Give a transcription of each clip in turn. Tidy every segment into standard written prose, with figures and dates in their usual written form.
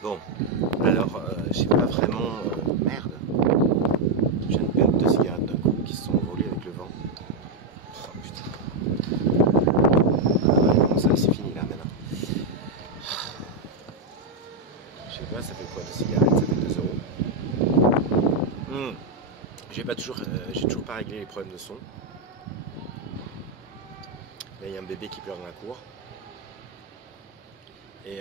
Bon, alors, j'ai pas vraiment... merde. J'ai une paire de cigarettes d'un coup qui se sont envolées avec le vent. Oh putain. Ah ouais, non, ça c'est fini là maintenant. Je sais pas, ça fait quoi de cigarettes? Ça fait 2 euros. J'ai toujours pas réglé les problèmes de son. Là, il y a un bébé qui pleure dans la cour. Et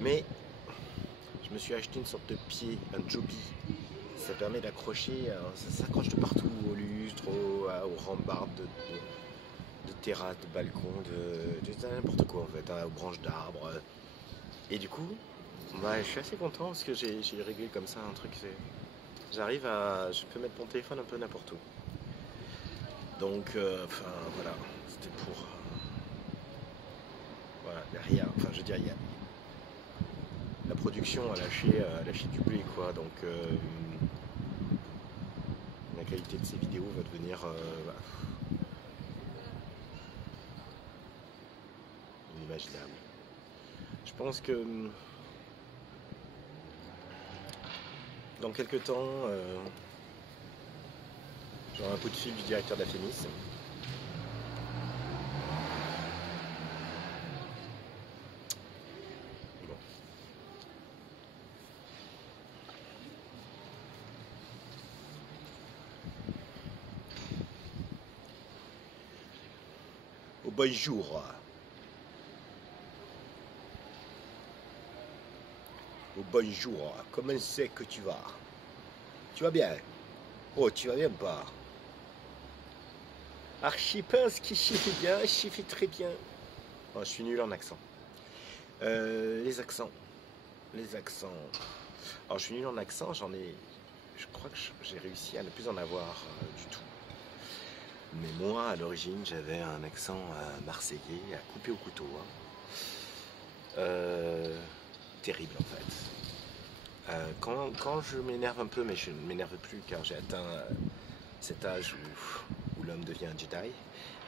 mais je me suis acheté une sorte de pied, un joby. Ça permet d'accrocher, ça s'accroche de partout, au lustre, aux rambardes de terrasse, de balcon, de n'importe quoi en fait, hein, aux branches d'arbres. Et du coup, bah, je suis assez content parce que j'ai réglé comme ça un truc. Je peux mettre mon téléphone un peu n'importe où. Donc, enfin voilà, c'était pour, voilà, derrière, enfin je veux dire, la production a lâché du blé quoi, donc la qualité de ces vidéos va devenir bah, inimaginable. Je pense que dans quelques temps, j'aurai un coup de fil du directeur de la FEMIS. Bon. Oh, bonjour. Oh, bonjour. Comment c'est que tu vas? Tu vas bien? Oh, tu vas bien pas? Archi pince qui chiffe bien, chiffe très bien. Oh, je suis nul en accent. Les accents. Les accents. Alors, je suis nul en accent, je crois que j'ai réussi à ne plus en avoir du tout. Mais moi, à l'origine, j'avais un accent marseillais à couper au couteau. Hein. Terrible en fait. Quand je m'énerve un peu, mais je ne m'énerve plus car j'ai atteint cet âge où l'homme devient un Jedi.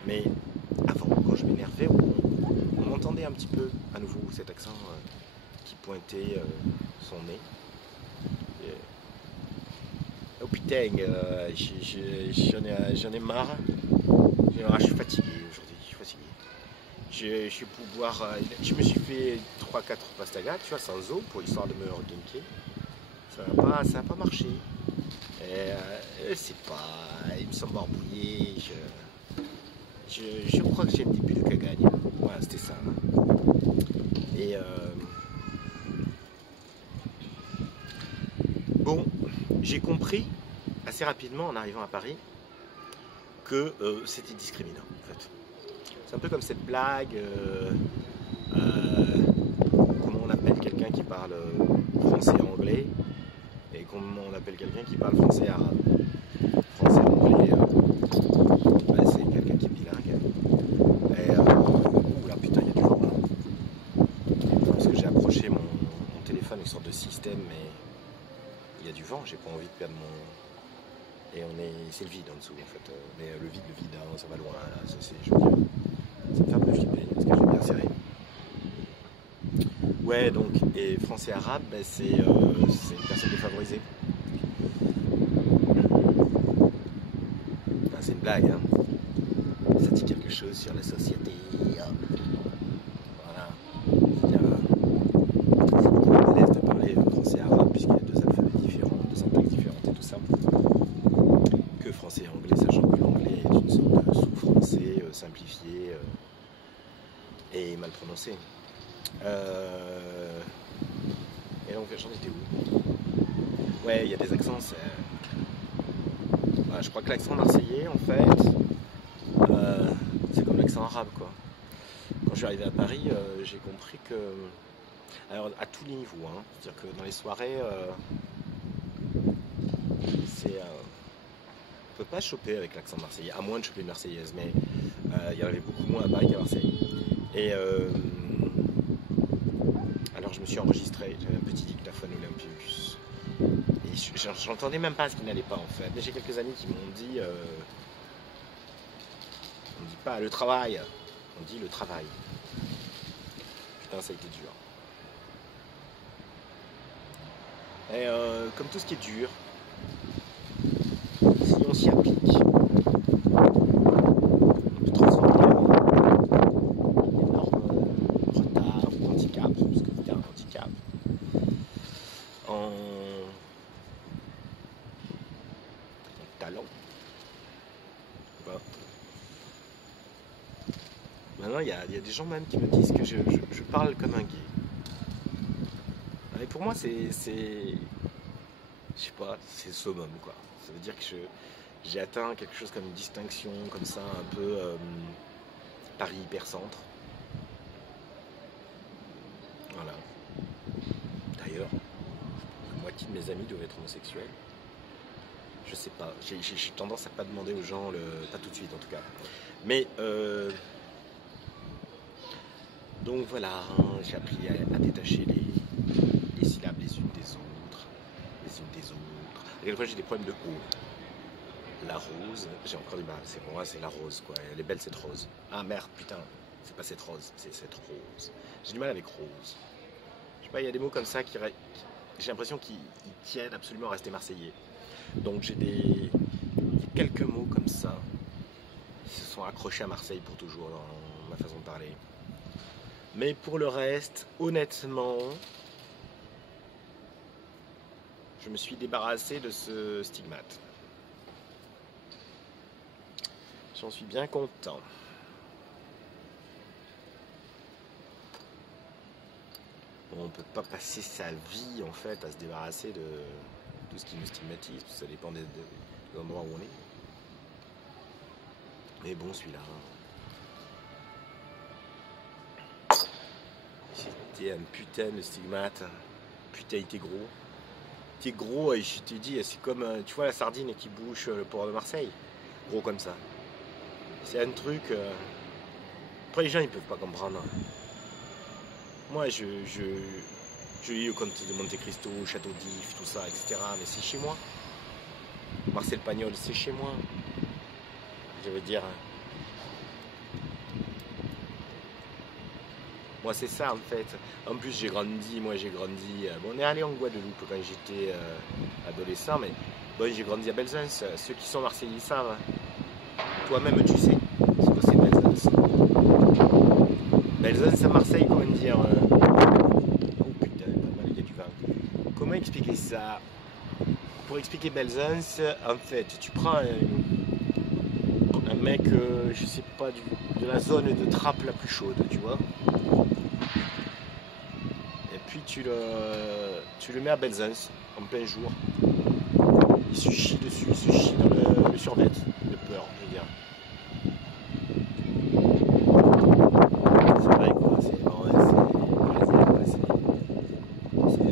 Mais avant, quand je m'énervais, on entendait un petit peu à nouveau cet accent qui pointait son nez. Et, oh putain, j'en ai marre. Je suis fatigué aujourd'hui, je suis fatigué. Je suis pour boire. Je me suis fait 3-4 pastagas, tu vois, sans eau, pour histoire de me redunker. Ça n'a pas marché. Et c'est pas. Il me semble barbouillé. Je crois que j'ai le début de cagagne. Voilà, c'était ça. Hein. Et bon, j'ai compris assez rapidement en arrivant à Paris que c'était discriminant en fait. C'est un peu comme cette blague, comment on appelle quelqu'un qui parle français et anglais, et comment on appelle quelqu'un qui parle français et arabe. Français et anglais, bah, c'est quelqu'un qui est bilingue. Et oula putain, il y a du vent là. Parce que j'ai approché mon téléphone avec une sorte de système, mais il y a du vent, j'ai pas envie de perdre mon. Et c'est le vide en dessous en fait. Mais le vide, hein, ça va loin là. Je veux dire, ça me fait un peu flipper parce que j'ai bien serré. Ouais, donc, et français arabe, ben, c'est une personne défavorisée. Enfin, c'est une blague, hein. Ça dit quelque chose sur la société. Voilà. C'est-à-dire, c'est beaucoup plus modeste de parler français arabe, puisqu'il y a deux alphabets différents, deux syntaxes différentes et tout ça, que français et anglais, sachant que l'anglais est une sorte de sous-français simplifié et mal prononcé. Et donc, j'en étais où? Ouais, il y a des accents, bah, je crois que l'accent marseillais, en fait, c'est comme l'accent arabe, quoi. Quand je suis arrivé à Paris, j'ai compris que... Alors, à tous les niveaux, hein. C'est-à-dire que dans les soirées, on peut pas choper avec l'accent marseillais, à moins de choper une marseillaise, mais il y en avait beaucoup moins à Paris qu'à Marseille. Et alors je me suis enregistré, j'avais un petit dictaphone Olympus. Et j'entendais même pas ce qui n'allait pas en fait. Mais j'ai quelques amis qui m'ont dit, on ne dit pas le travail, on dit le travail. putain, ça a été dur. Et comme tout ce qui est dur, si on s'y applique, on peut transformer un énorme retard ou handicap, parce que c'était un handicap, en talent. Voilà. Maintenant, il y a des gens même qui me disent que je parle comme un gay. Et pour moi, c'est je sais pas, c'est le summum, quoi. Ça veut dire que j'ai atteint quelque chose comme une distinction, comme ça, un peu Paris hypercentre. Voilà. D'ailleurs, la moitié de mes amis doivent être homosexuels. Je sais pas, j'ai tendance à pas demander aux gens, pas tout de suite en tout cas. Mais, donc voilà, hein, j'ai appris à détacher les syllabes les unes des autres. À quel point j'ai des problèmes de haut. La rose, j'ai encore du mal, c'est pour moi c'est la rose quoi, elle est belle cette rose. Ah merde, putain, c'est pas cette rose, c'est cette rose. J'ai du mal avec rose. Je sais pas, il y a des mots comme ça j'ai l'impression qu'ils tiennent absolument à rester marseillais. Donc j'ai quelques mots comme ça qui se sont accrochés à Marseille pour toujours dans ma façon de parler. Mais pour le reste, honnêtement, je me suis débarrassé de ce stigmate. J'en suis bien content. Bon, on ne peut pas passer sa vie en fait à se débarrasser de tout ce qui nous stigmatise, ça dépend des endroits où on est. Mais bon, celui-là, c'était un putain de stigmate. Putain, il était gros. Il était gros et je te dis, c'est comme, tu vois la sardine qui bouche le port de Marseille. Gros comme ça. C'est un truc... Après, les gens, ils peuvent pas comprendre. Moi, je lis le Comte de Monte Cristo, Château d'If, tout ça, etc. Mais c'est chez moi. Marcel Pagnol, c'est chez moi. Je veux dire... Moi, c'est ça, en fait. En plus, j'ai grandi... Bon, on est allé en Guadeloupe quand j'étais adolescent, mais... Bon, j'ai grandi à Belzunce. Ceux qui sont Marseillais savent. Toi-même, tu sais. C'est quoi, c'est Belzunce. Belzunce à Marseille, comment dire... Oh putain, il y a du vin. Comment expliquer ça? Pour expliquer Belzunce, en fait, tu prends un mec, je sais pas, de la zone de trappe la plus chaude, tu vois. Et puis tu le mets à Belzunce, en plein jour. Il se chie dessus, il se chie dans le survêt, de peur, je veux dire. C'est vrai quoi, c'est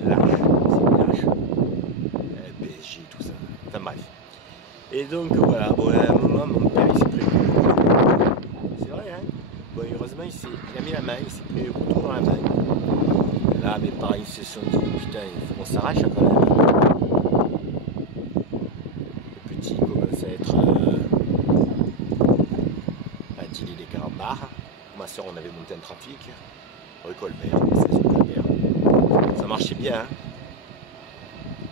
lâche. PSG, tout ça. Enfin bref. Et donc voilà, bon à un moment mon père il s'est pris le couteau. C'est vrai hein. Bon heureusement il a mis la main, il s'est pris le couteau dans la main. Là mes parents ils se sont dit putain il faut qu'on s'arrache quand même. Le petit commence à être à dealer des carambars. Ma soeur on avait monté un trafic, rue Colbert, c'est Colbert. Ça marchait bien hein.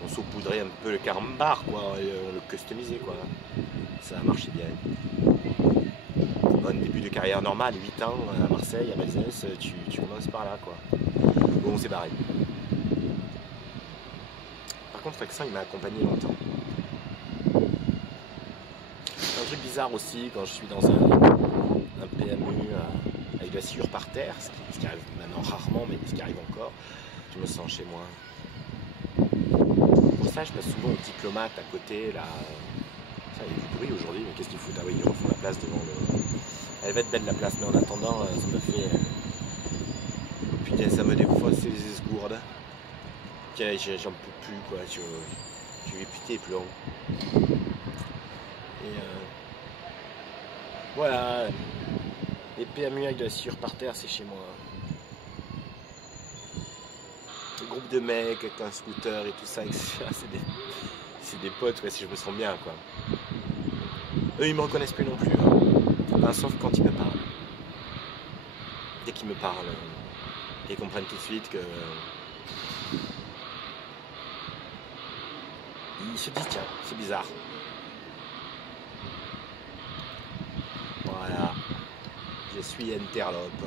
On saupoudrait un peu le carambar, quoi, et on le customisait, quoi. Ça marchait bien. Un début de carrière normale, 8 ans à Marseille, à Belzunce, tu commences par là, quoi. Bon, c'est pareil. Par contre, l'accent, il m'a accompagné longtemps. Un truc bizarre aussi, quand je suis dans un PMU avec de la sciure par terre, ce qui arrive maintenant rarement, mais ce qui arrive encore, je me sens chez moi. Pour ça, je passe souvent au diplomate à côté, là. Ça, il y a du bruit aujourd'hui, mais qu'est-ce qu'il faut? Ah oui, ils refont la place devant le... Elle va être belle la place, mais en attendant, ça me fait... Putain, ça me défausse les esgourdes. Tiens, j'en peux plus, quoi. Je vais puter plomb. Et voilà. Les PMU avec de la sciure par terre, c'est chez moi. Le groupe de mecs avec un scooter et tout ça, etc. C'est des potes, ouais, si je me sens bien, quoi. Eux, ils me reconnaissent plus non plus. Hein. Enfin, sauf quand ils me parlent. Dès qu'ils me parlent, et comprennent tout de suite que ils se disent tiens, c'est bizarre. Voilà, je suis interlope.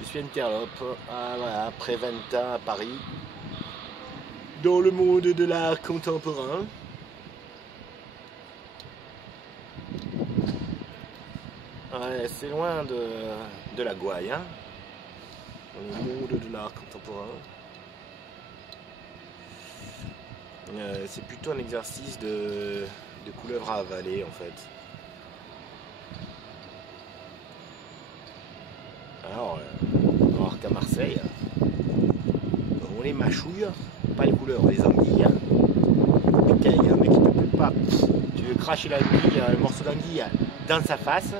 Je suis interlope, voilà, après 20 ans à Paris, dans le monde de l'art contemporain. Ouais, c'est loin de la gouaille, hein, dans le monde de l'art contemporain. C'est plutôt un exercice de couleuvre à avaler en fait. Alors qu'à Marseille, on les mâchouille, pas les couleurs, les anguilles. Putain, il y a un mec qui te peut pas. Tu veux cracher l'anguille, le morceau d'anguille dans sa face.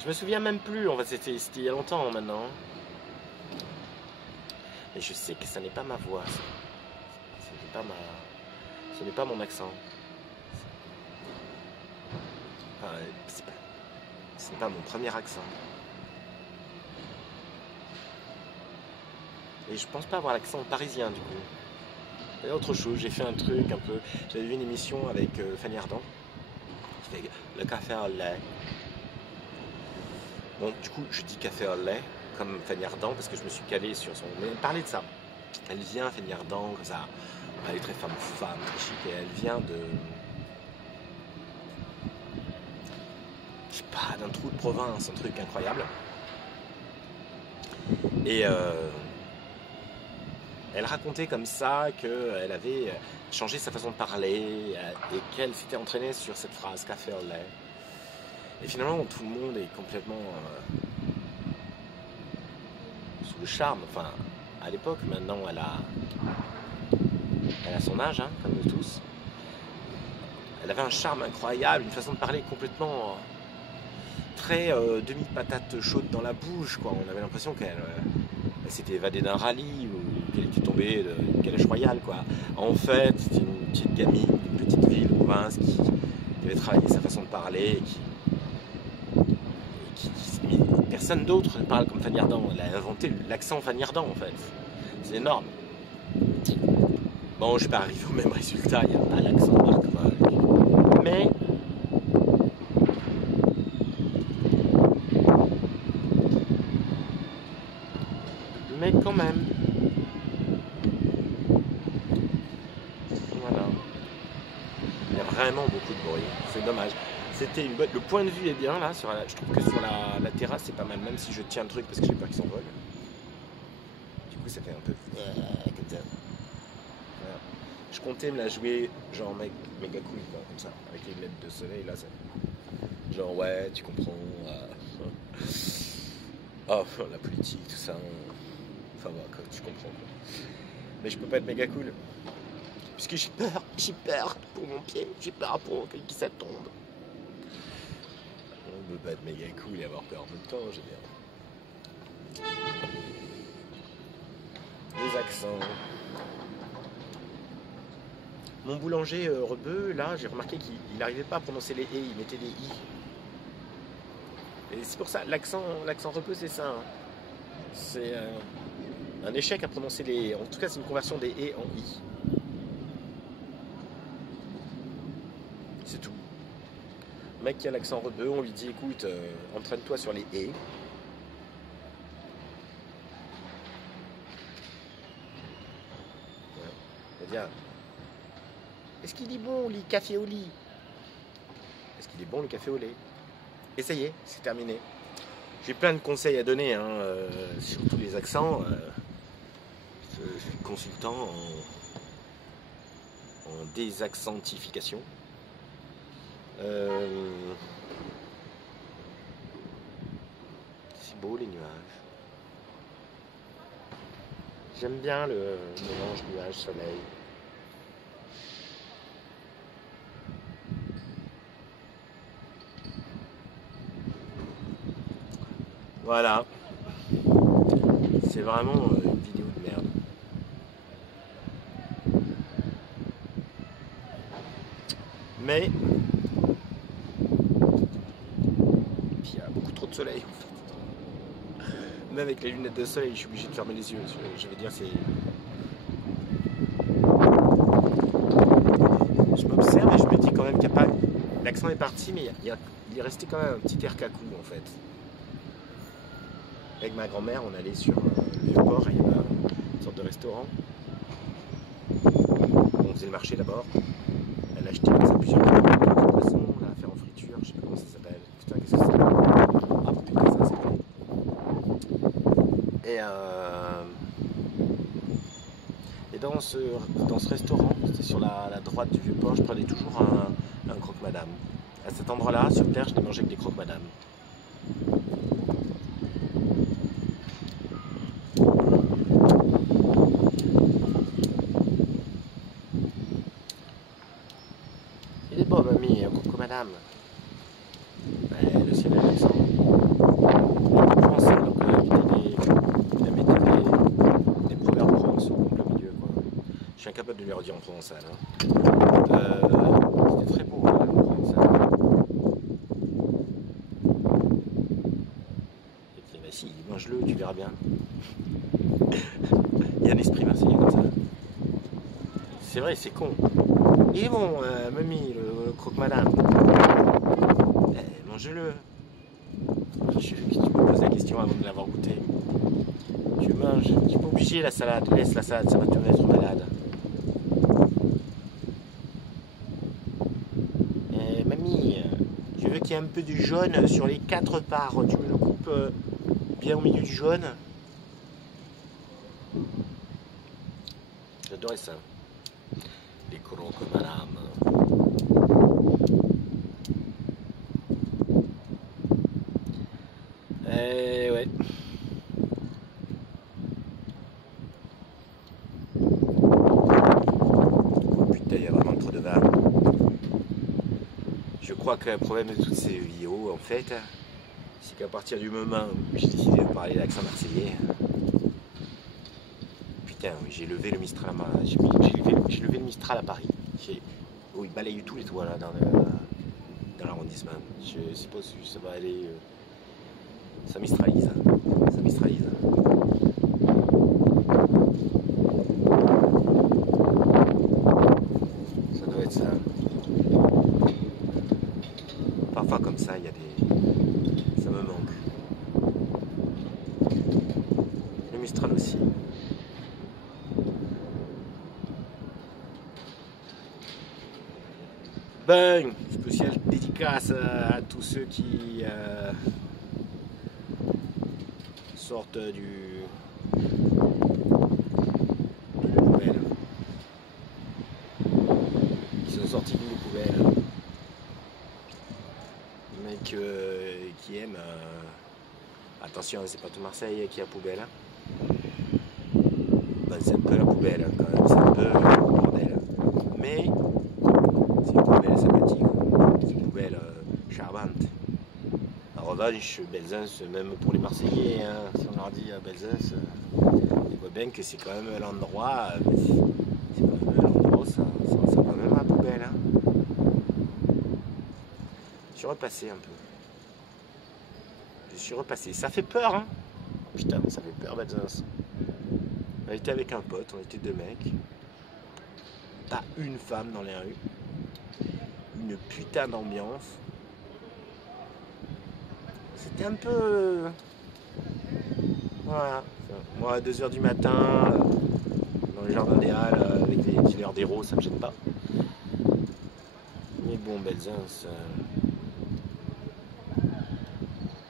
Je me souviens même plus, en fait, c'était il y a longtemps maintenant. Et je sais que ça n'est pas ma voix, ça. Ce n'est pas mon accent. Enfin, ce n'est pas mon premier accent. Et je pense pas avoir l'accent parisien du coup. Et autre chose, j'ai fait un truc un peu. J'avais vu une émission avec Fanny Ardant qui fait le café au lait. Bon, du coup, je dis café au lait comme Fanny Ardant parce que je me suis calé sur son. Mais elle parlait de ça. Elle vient, Fanny Ardant, comme ça. Elle est très femme, très chic et elle vient de. Je sais pas, d'un trou de province, un truc incroyable. Et elle racontait comme ça qu'elle avait changé sa façon de parler et qu'elle s'était entraînée sur cette phrase café au lait. Et finalement, tout le monde est complètement sous le charme. Enfin, à l'époque, maintenant, elle a son âge, hein, comme nous tous. Elle avait un charme incroyable, une façon de parler complètement très demi-patate chaude dans la bouche, quoi. On avait l'impression qu'elle s'était évadée d'un rallye ou qu'elle était tombée d'une calèche royale, quoi. En fait, c'était une petite gamine d'une petite ville de province qui avait travaillé sa façon de parler et personne d'autre ne parle comme Fanny Ardant. Elle a inventé l'accent Fanny Ardant, en fait. C'est énorme. Bon, je ne suis pas arrivé au même résultat, il n'y a pas l'accent de Marc Marc. Mais quand même. Voilà. Il y a vraiment beaucoup de bruit. C'est dommage. C'était une bonne. Le point de vue est bien là. Je trouve que sur la terrasse c'est pas mal, même si je tiens le truc parce que j'ai peur qu'il s'envole. Du coup ça fait un peu comme ça. Voilà. Je comptais me la jouer genre méga cool quoi, comme ça, avec les lunettes de soleil là. Genre ouais, tu comprends. Oh, la politique, tout ça. Enfin voilà, quoi, tu comprends quoi. Mais je peux pas être méga cool. Puisque j'ai peur pour mon pied, j'ai peur pour que ça tombe. On peut pas être méga cool et avoir peur en même temps, j'ai bien. Les accents. Mon boulanger rebeu, là, j'ai remarqué qu'il n'arrivait pas à prononcer les « et », il mettait des « i ». Et c'est pour ça, l'accent rebeu, c'est ça. Hein. C'est un échec à prononcer les « en tout cas, c'est une conversion des « et » en « i ». C'est tout. Le mec qui a l'accent rebeu, on lui dit écoute, entraîne-toi sur les « et ». C'est-à-dire, est-ce qu'il est bon le café au lit? Est-ce qu'il est bon le café au lait? Et ça y est, c'est terminé. J'ai plein de conseils à donner hein, sur tous les accents. Je suis consultant en désaccentification. C'est beau les nuages. J'aime bien le mélange nuage-soleil. Voilà. C'est vraiment une vidéo de merde. Mais trop de soleil. Même avec les lunettes de soleil, je suis obligé de fermer les yeux. Je veux dire, c'est... Je m'observe et je me dis quand même qu'il n'y a pas... L'accent est parti, mais il est resté quand même un petit air cacou, en fait. Avec ma grand-mère, on allait sur le Vieux-Port, et il y avait une sorte de restaurant. On faisait le marché d'abord. Elle achetait comme ça plusieurs kilos de poisson, à faire en friture, je sais pas comment ça s'appelle. Putain, qu'est-ce que c'est? Ah putain, ça s'appelle. Et dans ce restaurant, c'était sur la droite du Vieux-Port, je prenais toujours un croque-madame. À cet endroit-là, sur terre, je n'ai mangé que des croque-madame. Il est beau, mamie, un croque-madame. Le ciel est accent. Les français, alors qu'il mettait des proverbes provençaux en plein milieu, quoi. Je suis incapable de lui redire en provençal. Hein. C'était très beau, hein, en provençal. Et puis, bah si, mange-le, tu verras bien. Il y a un esprit marseillais comme ça. C'est vrai, c'est con. Il est bon, mamie, le croque-madame. Mange-le. Tu me poses la question avant de l'avoir goûté. Tu manges. Tu n'es pas obligé la salade. Laisse la salade, ça va te mettre malade. Mamie, je veux qu'il y ait un peu de jaune sur les 4 parts. Tu me le coupes bien au milieu du jaune. J'adorais ça. Les croque-madame. Ouais. Oh putain, il y a vraiment trop de vin. Je crois que le problème de toutes ces vidéos, en fait, c'est qu'à partir du moment où j'ai décidé de parler d'accent marseillais, putain, oui, j'ai levé le Mistral à j'ai levé le Mistral à Paris. Oh, il balaye tous les toits là dans l'arrondissement. Je sais pas si ça va aller. Ça mistralise. Ça mistralise. Ça doit être ça. Parfois comme ça, il y a des... Ça me manque. Le Mistral aussi. Ben, spéciale dédicace à tous ceux qui sortent d'une poubelle. Qui sont sortis d'une poubelle. Mais qui aiment... Attention, c'est pas tout Marseille qui a poubelle. Ben, c'est un peu la poubelle quand même, c'est un peu le bordel. Mais c'est une poubelle sympathique, c'est une poubelle charmante. En revanche, Belzunce, même pour les Marseillais, hein, si on leur dit à Belzunce, ils voient bien que c'est quand même l'endroit, c'est quand même l'endroit où ça va quand même à la poubelle. Hein. Je suis repassé un peu. Je suis repassé. Ça fait peur, hein. Putain, ça fait peur, Belzunce. On était avec un pote, on était 2 mecs. T'as une femme dans les rues. Une putain d'ambiance. C'était un peu... Voilà. Moi, à 2h du matin, dans le jardin des Halles, avec des dealers d'héros, ça me gêne pas. Mais bon, Belzunce...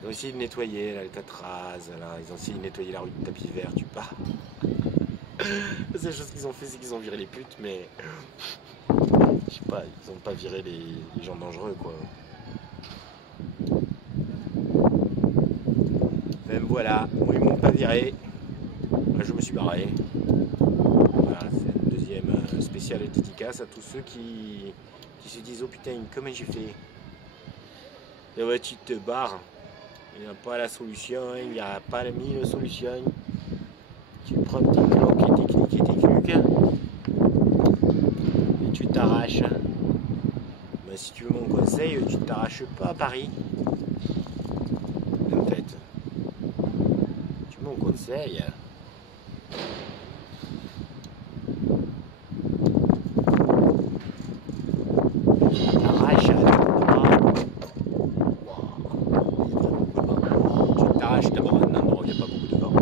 Ils ont essayé de nettoyer l'Alcatraz, là. Ils ont essayé de nettoyer la rue de Tapis Vert, tu pars. La seule chose qu'ils ont fait, c'est qu'ils ont viré les putes, mais... Je sais pas, ils ont pas viré les gens dangereux, quoi. Même voilà, moi ils m'ont pas viré. Moi je me suis barré. Voilà, c'est une deuxième spéciale dédicace à tous ceux qui se disent oh putain, comment j'ai fait? Et ouais, tu te barres. Il n'y a pas la solution, il n'y a pas les 1000 solutions. Tu prends tes cloques et tes clics et tes cluques et tu t'arraches. Ben, si tu veux mon conseil, tu t'arraches pas à Paris. peut-être. Tu m'en conseilles? T'arraches un endroit. Tu t'arraches d'abord un endroit où il n'y a pas beaucoup de vent.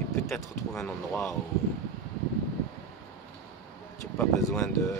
Et peut-être trouver un endroit où tu n'as pas besoin de